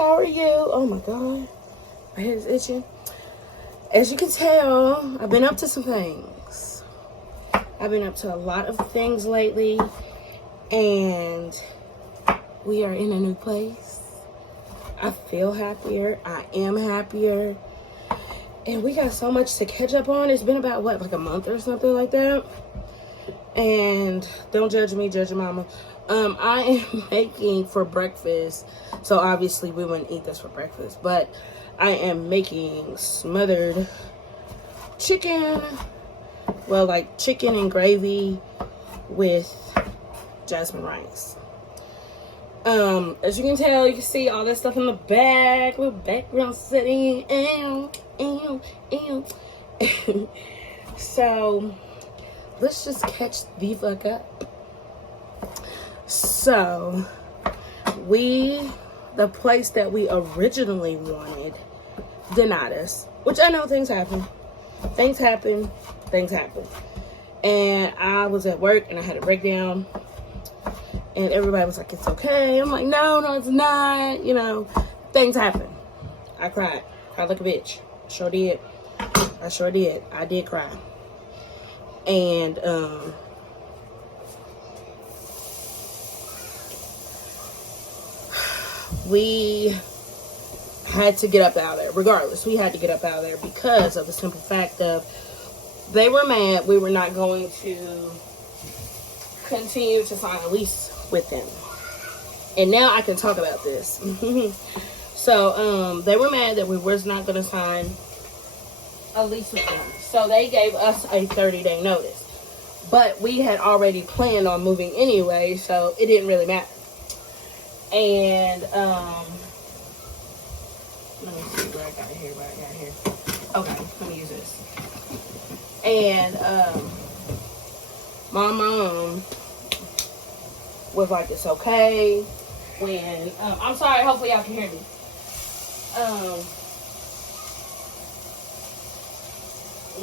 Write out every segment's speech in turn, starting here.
how are you? Oh my god, my head is itching. As you can tell, I've been up to some things. I've been up to a lot of things lately, and we are in a new place. I feel happier. I am happier. And we got so much to catch up on. It's been about, what, like a month or something like that? And don't judge me, judge your mama. I am making for breakfast. So obviously we wouldn't eat this for breakfast. But I am making smothered chicken. Well, like chicken and gravy with jasmine rice. As you can tell, you can see all that stuff in the back with background setting. So let's just catch the fuck up. So the place that we originally wanted denied us, which I know things happen. Things happen. And I was at work and I had a breakdown. And everybody was like, it's okay. I'm like, no, it's not. You know, things happen. I cried like a bitch. Sure did. I did cry. And, we had to get up out of there. Regardless, we had to get up out of there because of the simple fact of they were mad we were not going to continue to sign a lease with them. And now I can talk about this. So they were mad that we was not going to sign a lease with them. So they gave us a 30-day notice. But we had already planned on moving anyway, so it didn't really matter. And let me see where I got it here. Okay, let me use this. And my mom was like, it's okay. When I'm sorry, hopefully y'all can hear me.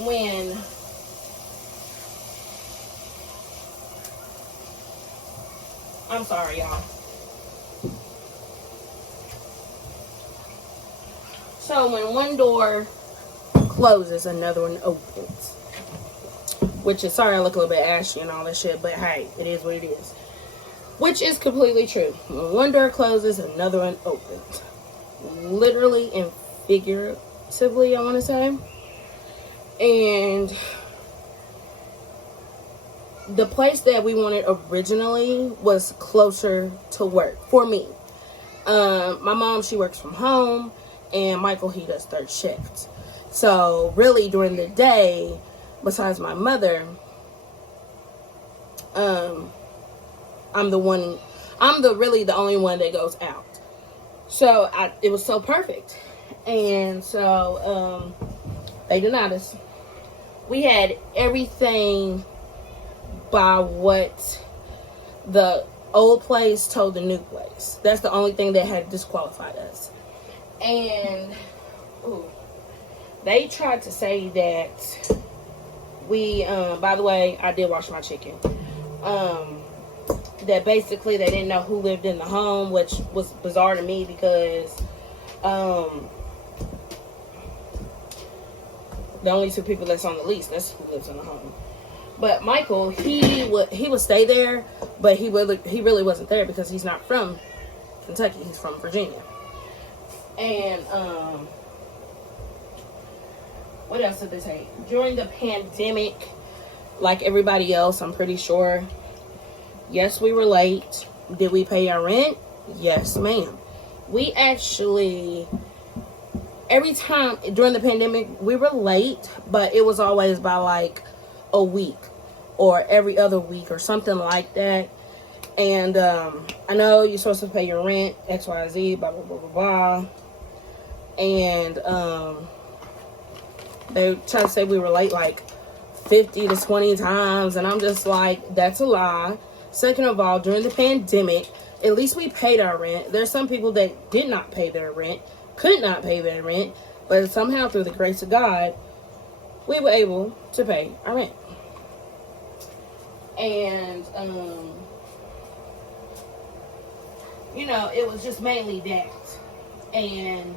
When I'm sorry, y'all. So when one door closes, another one opens. Which is, sorry I look a little bit ashy and all that shit, but hey, it is what it is. Which is completely true. When one door closes, another one opens. Literally and figuratively, I want to say. And the place that we wanted originally was closer to work for me. My mom, she works from home, and Michael, he does third shift. So really during the day, besides my mother, I'm really the only one that goes out. So it was so perfect. And so they denied us. We had everything by what the old place told the new place. That's the only thing that had disqualified us. And they tried to say that we, by the way, I did wash my chicken. That basically they didn't know who lived in the home, which was bizarre to me because the only two people that's on the lease, that's who lives in the home. But Michael, he would stay there, but he really wasn't there because he's not from Kentucky. He's from Virginia. And what else did they say? During the pandemic, like everybody else, I'm pretty sure, yes, we were late. Did we pay our rent? Yes, ma'am. We actually, every time during the pandemic, we were late, but it was always by like a week or every other week or something like that. And I know you're supposed to pay your rent, XYZ, blah, blah, blah, blah, blah. And they try to say we were late like 50 to 20 times. And I'm just like, that's a lie. Second of all, during the pandemic, at least we paid our rent. There's some people that did not pay their rent, could not pay their rent, but somehow through the grace of God, we were able to pay our rent. And, you know, it was just mainly that. And,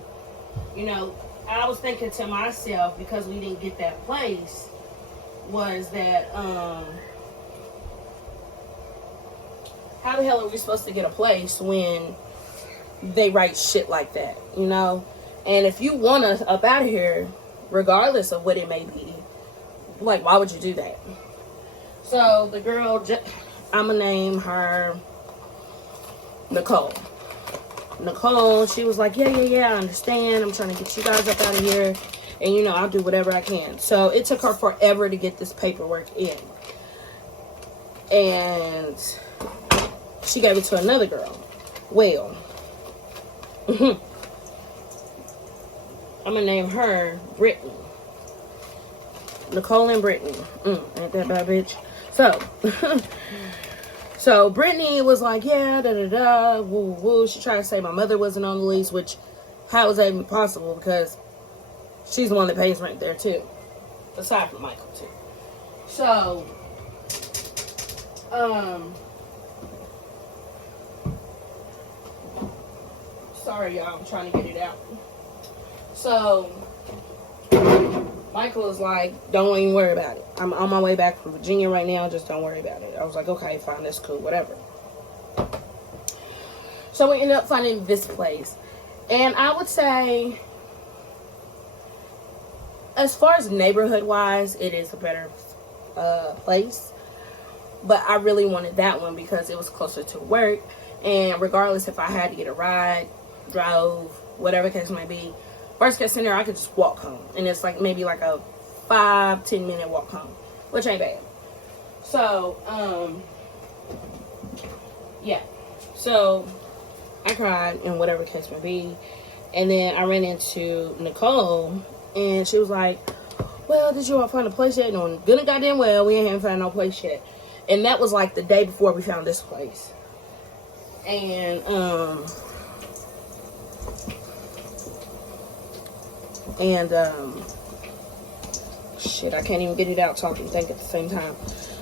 you know, I was thinking to myself, because we didn't get that place, was that, how the hell are we supposed to get a place when they write shit like that, you know? And if you want us up out of here, regardless of what it may be, like, why would you do that? So the girl, I'm gonna name her Nicole. Nicole, she was like, yeah, I understand. I'm trying to get you guys up out of here. And, you know, I'll do whatever I can. So it took her forever to get this paperwork in. And she gave it to another girl. Well, I'm going to name her Brittany. Nicole and Brittany. Ain't that bad, bitch? So Brittany was like, yeah, da-da-da, woo. She tried to say my mother wasn't on the lease, which, how is that even possible? Because she's the one that pays rent there, too. Aside from Michael, too. So, sorry, y'all. I'm trying to get it out. So, Michael was like, don't even worry about it. I'm on my way back from Virginia right now. Just don't worry about it. I was like, okay, fine. That's cool. Whatever. So, we ended up finding this place. And I would say, as far as neighborhood-wise, it is a better place. But I really wanted that one because it was closer to work. And regardless if I had to get a ride, drove, whatever case may be, worst case scenario, I could just walk home. And it's like maybe like a 5-10 minute walk home, which ain't bad. So, yeah. So, I cried and whatever case may be. And then I ran into Nicole, and she was like, well, did you all find a place yet? No, good and goddamn well, we ain't found no place yet. And that was like the day before we found this place. And, shit, I can't even get it out talking think at the same time.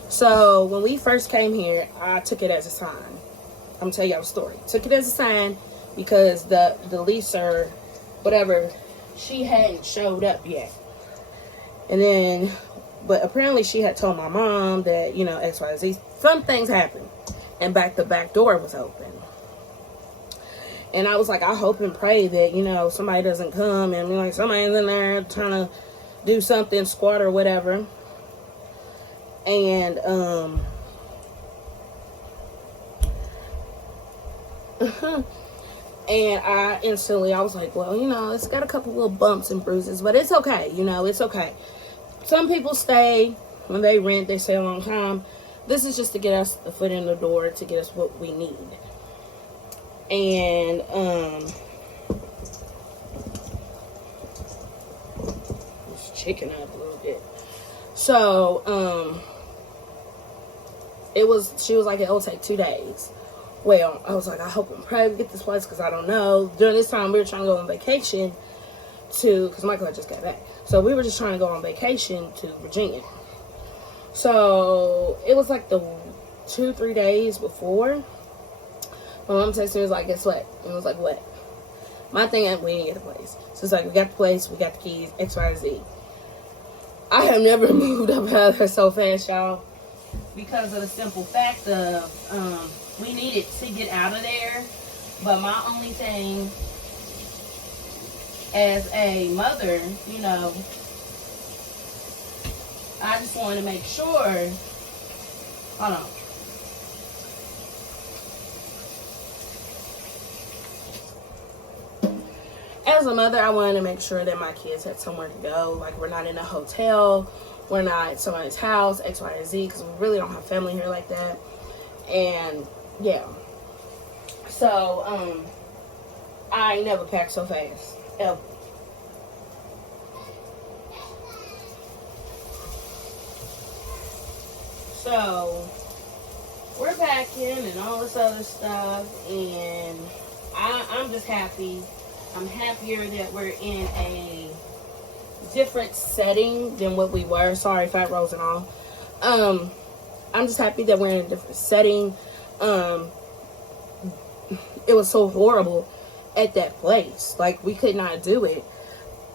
So when we first came here, I took it as a sign. I'm gonna tell y'all a story. Took it as a sign because the leaser, whatever, she hadn't showed up yet. And then, but apparently she had told my mom that, you know, XYZ, some things happened. And the back door was open. And I was like, I hope and pray that, you know, somebody doesn't come and, like, somebody's in there trying to do something, squat or whatever. And, and I was like, well, you know, it's got a couple little bumps and bruises, but it's okay. You know, it's okay. Some people stay when they rent, they stay a long time. This is just to get us a foot in the door, to get us what we need. And, it's chicken up a little bit. So, she was like, it'll take 2 days. Well, I was like, I hope and pray we get this place, because I don't know. During this time, we were trying to go on vacation because Michael had just got back. So we were just trying to go on vacation to Virginia. So it was like the 2-3 days before. My mom texted me, was like, guess what? And I was like, what? My thing is, we didn't get the place. So it's like, we got the place, we got the keys, X, Y, Z. I have never moved up out of there so fast, y'all. Because of the simple fact of, we needed to get out of there. But my only thing as a mother, you know, I just wanted to make sure, hold on. As a mother, I wanted to make sure that my kids had somewhere to go. Like, we're not in a hotel. We're not at somebody's house, X, Y, and Z, because we really don't have family here like that. And, yeah. So, I never packed so fast. Ever. So, we're packing and all this other stuff. And I'm just happy. I'm happier that we're in a different setting than what we were. Sorry, fat rolls and all. I'm just happy that we're in a different setting. It was so horrible at that place. Like, we could not do it.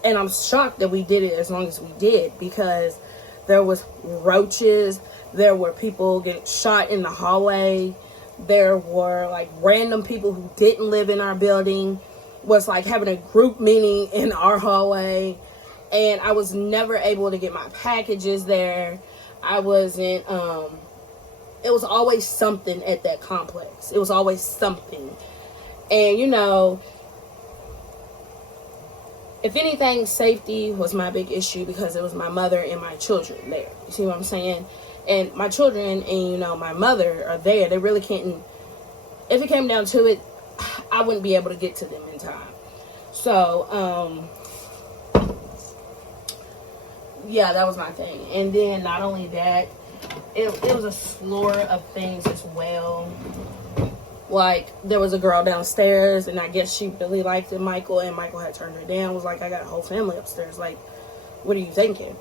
And I'm shocked that we did it as long as we did, because there was roaches, there were people getting shot in the hallway, there were like random people who didn't live in our building was like having a group meeting in our hallway, and I was never able to get my packages there. I wasn't, it was always something at that complex. It was always something. And, you know, if anything, safety was my big issue, because it was my mother and my children there. You see what I'm saying? And my children and, you know, my mother are there. They really can't, if it came down to it, I wouldn't be able to get to them in time. So, yeah, that was my thing. And then not only that, it was a slew of things as well. Like, there was a girl downstairs, and I guess she really liked it, Michael, and Michael had turned her down. Was like, I got a whole family upstairs. Like, what are you thinking?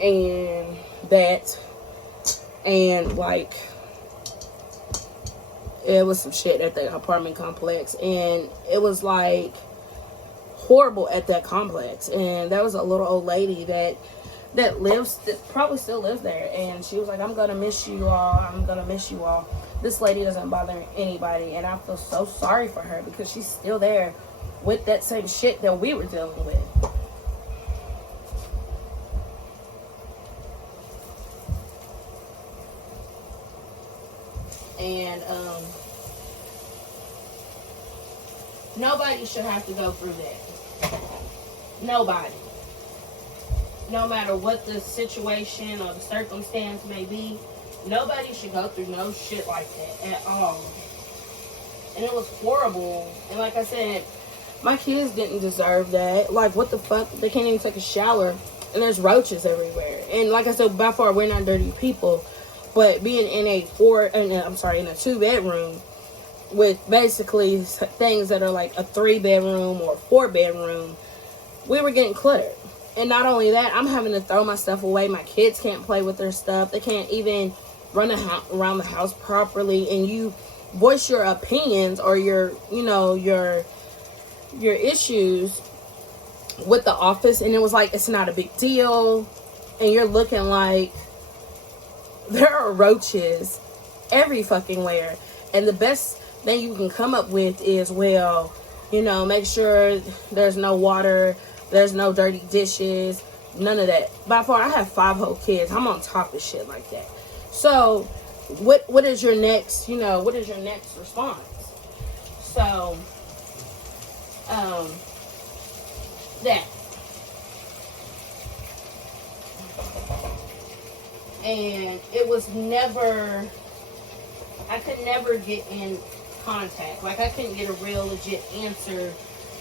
And that, and like, it was some shit at the apartment complex, and it was like horrible at that complex. And there was a little old lady that probably still lives there, and she was like, I'm gonna miss you all. This lady doesn't bother anybody, and I feel so sorry for her, because she's still there with that same shit that we were dealing with. And nobody should have to go through that. Nobody. No matter what the situation or the circumstance may be, nobody should go through no shit like that at all. And it was horrible. And like I said, my kids didn't deserve that. Like, what the fuck? They can't even take a shower, and there's roaches everywhere. And like I said, by far, we're not dirty people. But being in a 2-bedroom with basically things that are like a 3-bedroom or 4-bedroom, we were getting cluttered. And not only that, I'm having to throw my stuff away. My kids can't play with their stuff. They can't even run around the house properly. And you voice your opinions or your issues with the office, and it was like, it's not a big deal. And you're looking like, there are roaches every fucking where. And the best thing you can come up with is, well, you know, make sure there's no water, there's no dirty dishes, none of that. By far, I have 5 whole kids. I'm on top of shit like that. So, what is your next, what is your next response? So, that. And it was never, I could never get in contact. Like, I couldn't get a real legit answer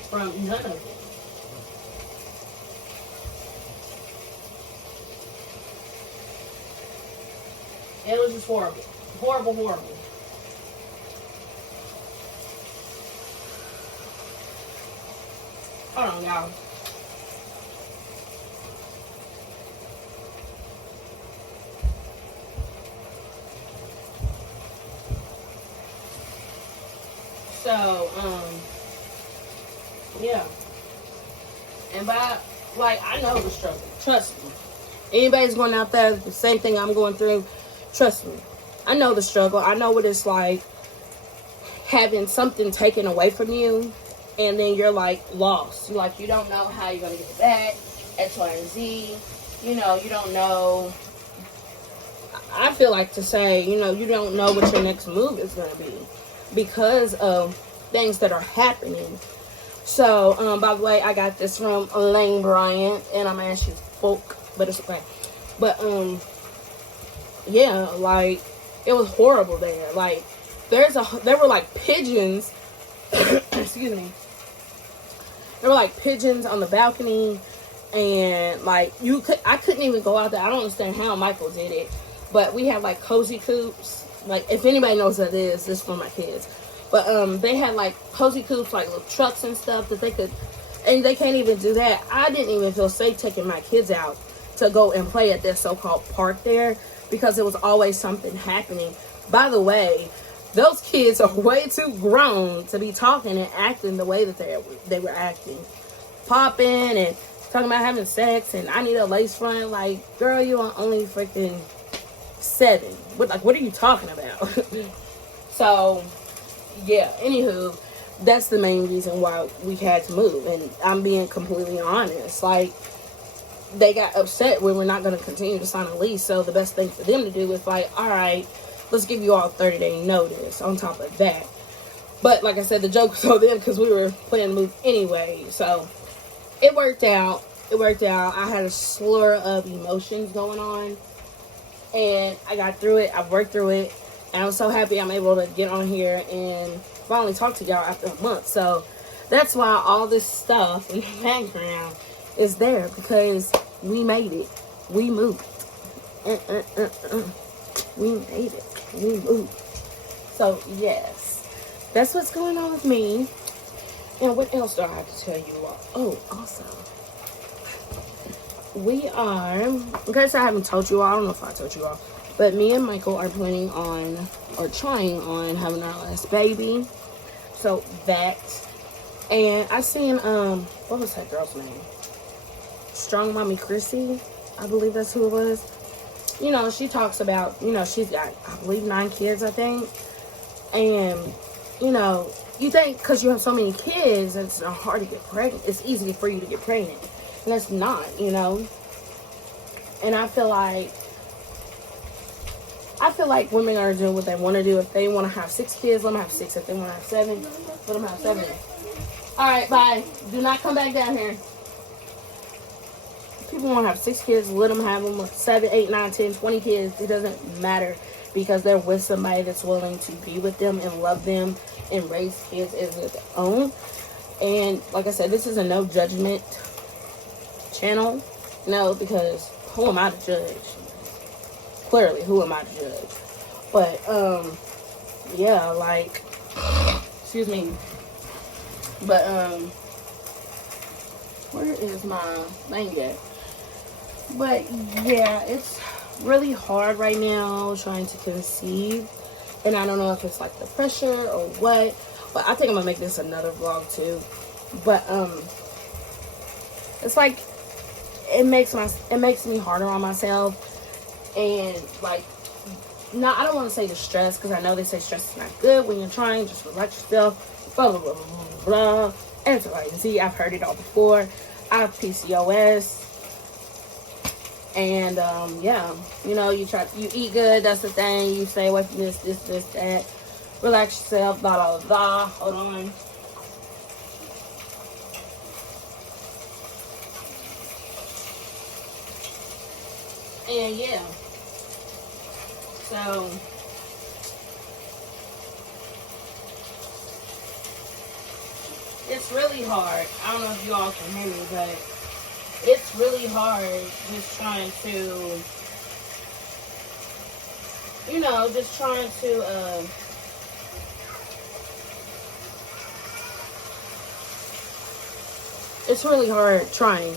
from none of it. It was just horrible. Horrible, horrible. Hold on, y'all. So, yeah. And I know the struggle. Trust me. Anybody's going out there, the same thing I'm going through, trust me. I know the struggle. I know what it's like having something taken away from you, and then you're like lost. You don't know how you're going to get it back, X, Y, and Z. You don't know. I feel like to say, you don't know what your next move is going to be because of things that are happening. So, by the way, I got this from Elaine Bryant, and I'm asking folk, but it's okay. But, yeah, it was horrible there. There were pigeons, excuse me. There were pigeons on the balcony, and I couldn't even go out there. I don't understand how Michael did it, but we had cozy coops. If anybody knows what that is, this is for my kids. But they had cozy coops, little trucks and stuff that they could, and they can't even do that. I didn't even feel safe taking my kids out to go and play at that so-called park there because there was always something happening. By the way, Those kids are way too grown to be talking and acting the way that they were acting. Popping and talking about having sex and I need a lace front. Like, girl, you are only freaking 7. What are you talking about? So, yeah, anywho, that's the main reason why we had to move. And I'm being completely honest. Like, they got upset when we're not going to continue to sign a lease. So the best thing for them to do is like, all right, let's give you all 30-day notice on top of that. But like I said, the joke was on them because we were planning to move anyway. So it worked out. I had a slur of emotions going on. And I got through it. I worked through it. And I'm so happy I'm able to get on here and finally talk to y'all after a month. So that's why all this stuff in the background is there, because we made it. We moved. We made it. We moved. So yes, that's what's going on with me. And what else do I have to tell you all? Oh, also, we are, in case I haven't told you all, I don't know if I told you all, but me and Michael are planning on, or trying on, having our last baby. So that, and I seen, what was that girl's name? Strong Mommy Chrissy, I believe that's who it was. You know, she talks about, you know, she's got, I believe, 9 kids, I think. And, you know, you think because you have so many kids, it's hard to get pregnant. It's easy for you to get pregnant. And that's not, you know. And I feel like women are doing what they want to do. If they want to have 6 kids, let them have 6. If they want to have 7, let them have 7. All right, bye. Do not come back down here. People want to have 6 kids, let them have them. 7, 8, 9, 10, 20 kids. It doesn't matter, because they're with somebody that's willing to be with them and love them and raise kids as their own. And like I said, this is a no judgment channel. No, because who am I to judge? Clearly, who am I to judge? But yeah, like, excuse me. But where is my thing at? But yeah, it's really hard right now trying to conceive. And I don't know if it's like the pressure or what. But I think I'm gonna make this another vlog too. But it's like it makes me harder on myself. And like, no, I don't want to say the stress, because I know they say stress is not good when you're trying. Just relax yourself. Blah blah blah blah blah. And so like, see, I've heard it all before. I have PCOS. And yeah, you know, you eat good, that's the thing. You stay away from this, that. Relax yourself, blah blah blah. Hold on. And yeah. So it's really hard. I don't know if you all can hear me, but it's really hard just trying to, you know, it's really hard trying,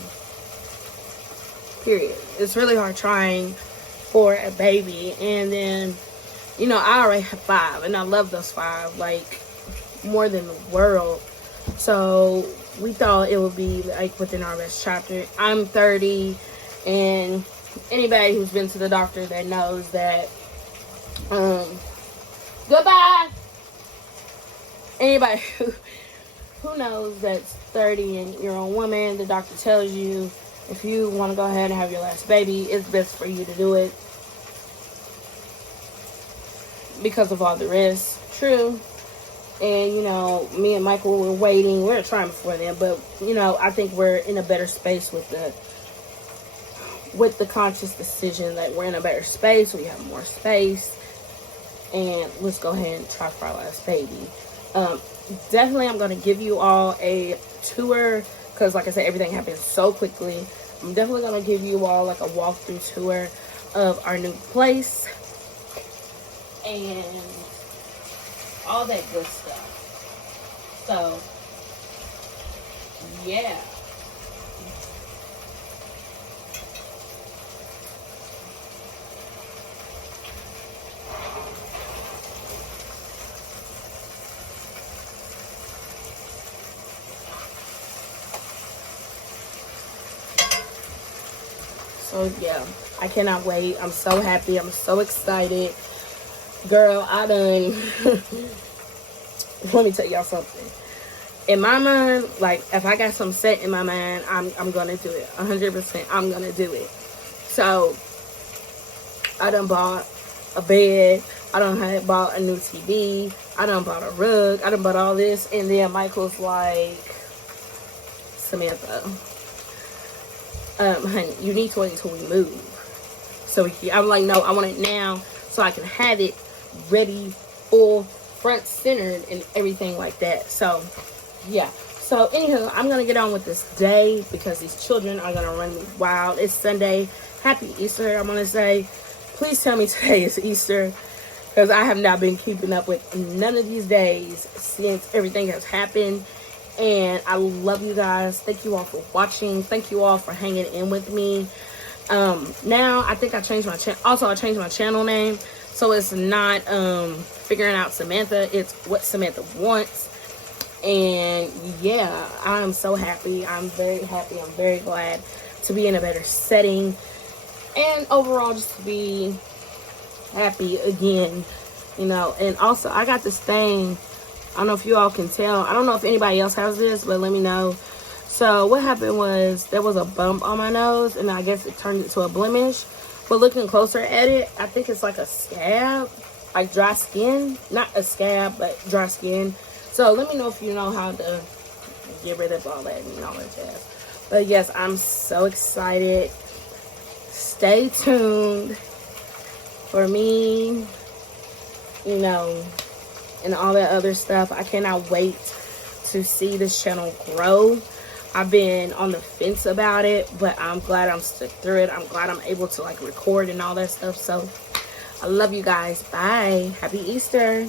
period. It's really hard trying for a baby. And then, you know, I already have 5, and I love those 5, like, more than the world. So we thought it would be like within our best chapter. I'm 30, and anybody who's been to the doctor that knows that, goodbye. Anybody who knows that's 30 and you're a woman, the doctor tells you if you want to go ahead and have your last baby, it's best for you to do it because of all the risks. True. And, you know, me and Michael were waiting. We were trying before then. But, you know, I think we're in a better space with the conscious decision that we're in a better space. We have more space. And let's go ahead and try for our last baby. Definitely, I'm going to give you all a tour. Because, like I said, everything happened so quickly. I'm definitely going to give you all, like, a walkthrough tour of our new place. And all that good stuff. So, yeah. So yeah, I cannot wait. I'm so happy. I'm so excited. Girl, I done let me tell y'all something. In my mind, like, if I got something set in my mind, I'm gonna do it. 100%, I'm gonna do it. So I done bought a bed. I done had bought a new TV. I done bought a rug. I done bought all this. And then Michael's like, Samantha, honey, you need to wait until we move. So I'm like, no, I want it now so I can have it ready, full, front centered, and everything like that. So yeah. So anywho, I'm gonna get on with this day because these children are gonna run me wild. It's Sunday. Happy Easter, I'm gonna say. Please tell me today is Easter, because I have not been keeping up with none of these days since everything has happened. And I love you guys. Thank you all for watching. Thank you all for hanging in with me. Now I think I changed my channel. Also, I changed my channel name, so it's not figuring out Samantha. It's what Samantha wants. And yeah, I'm so happy. I'm very happy. I'm very glad to be in a better setting, and overall just to be happy again, you know. And also, I got this thing, I don't know if you all can tell, I don't know if anybody else has this, but let me know. So what happened was there was a bump on my nose, and I guess it turned into a blemish. But looking closer at it, I think it's like a scab, like dry skin. Not a scab, but dry skin. So let me know if you know how to get rid of all that and all that jazz. But yes, I'm so excited. Stay tuned for me, you know, and all that other stuff. I cannot wait to see this channel grow. I've been on the fence about it, but I'm glad I'm stuck through it. I'm glad I'm able to like record and all that stuff. So I love you guys. Bye. Happy Easter.